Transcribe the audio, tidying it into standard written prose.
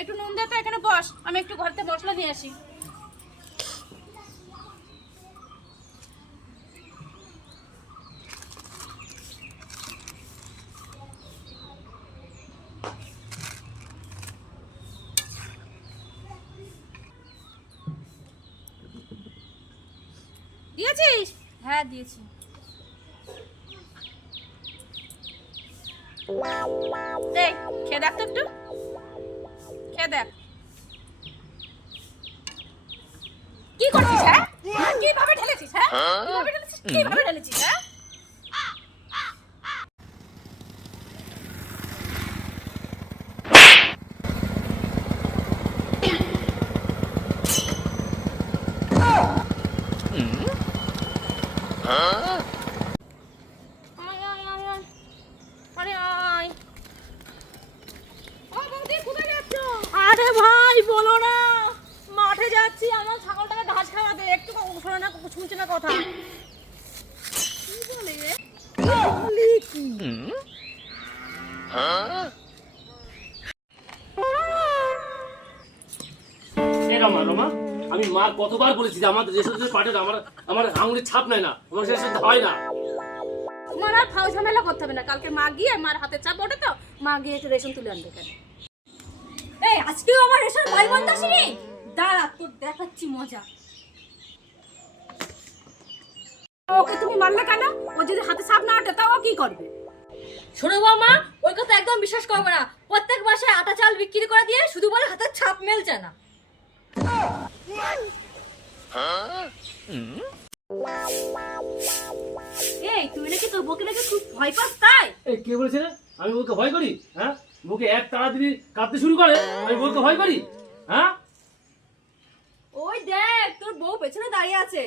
একটু নুন দে তো, এখানে বস, আমি একটু ঘর থেকে মশলা নিয়ে আসি। দিয়েছিস? হ্যাঁ দিয়েছি। এই খেয়ে দেখ তো, একটু খেয়ে দেখ। কি করছিস? হ্যাঁ কিভাবে ঢেলেছিস? হ্যাঁ কিভাবে ঢেলেছিস? কিভাবে ঢেলেছিস? হ্যাঁ আয় আয় আয় আয়, আরে আয়। ও বৌদি, কোথায় যাচ্ছ? আরে ভাই বলো না, মাঠে যাচ্ছি আমার ছাগলটাকে ঘাস খাওয়াতে। একটু শোনে না, শুনছে না কথা। কি বলে রে? বলি কি? রমা রমা, আমি মা কতবার বলেছি যে আমাদের রেশন পাঠে আমার আমার আঙুলের ছাপ নাই না, আমার রেশন হয় না। তোমার আর ফাও ঝামেলা করতে হবে না। কালকে মা গিয়ে, মার হাতে চাপ ওঠে তো, মা গিয়ে একটু রেশন তুলে আনবে। কেন? এই আজকেও আমার রেশন গাইবন্ধ আসেনি? দাঁড়া, তোর দেখাচ্ছি মজা। ওকে তুমি মারলে কেন? ও যদি হাতে চাপ না ওঠে তাও কি করবে? শোনো বাবা, ওই কথা একদম বিশ্বাস করবে না। প্রত্যেক বাসায় আটা চাল বিক্রি করে দিয়ে শুধু বলে হাতের ছাপ মেলছে না। এই তুই নাকি তোর বউকে নাকি খুব ভয় পাস, তাই? এই কে বলেছে রে আমি বউকে ভয় করি? হ্যাঁ, বউকে এক তাড়া দিবি কাঁদতে শুরু করে, আমি বউকে ভয় করি? হ্যাঁ, ওই দেখ তোর বউ পেছনে দাঁড়িয়ে আছে।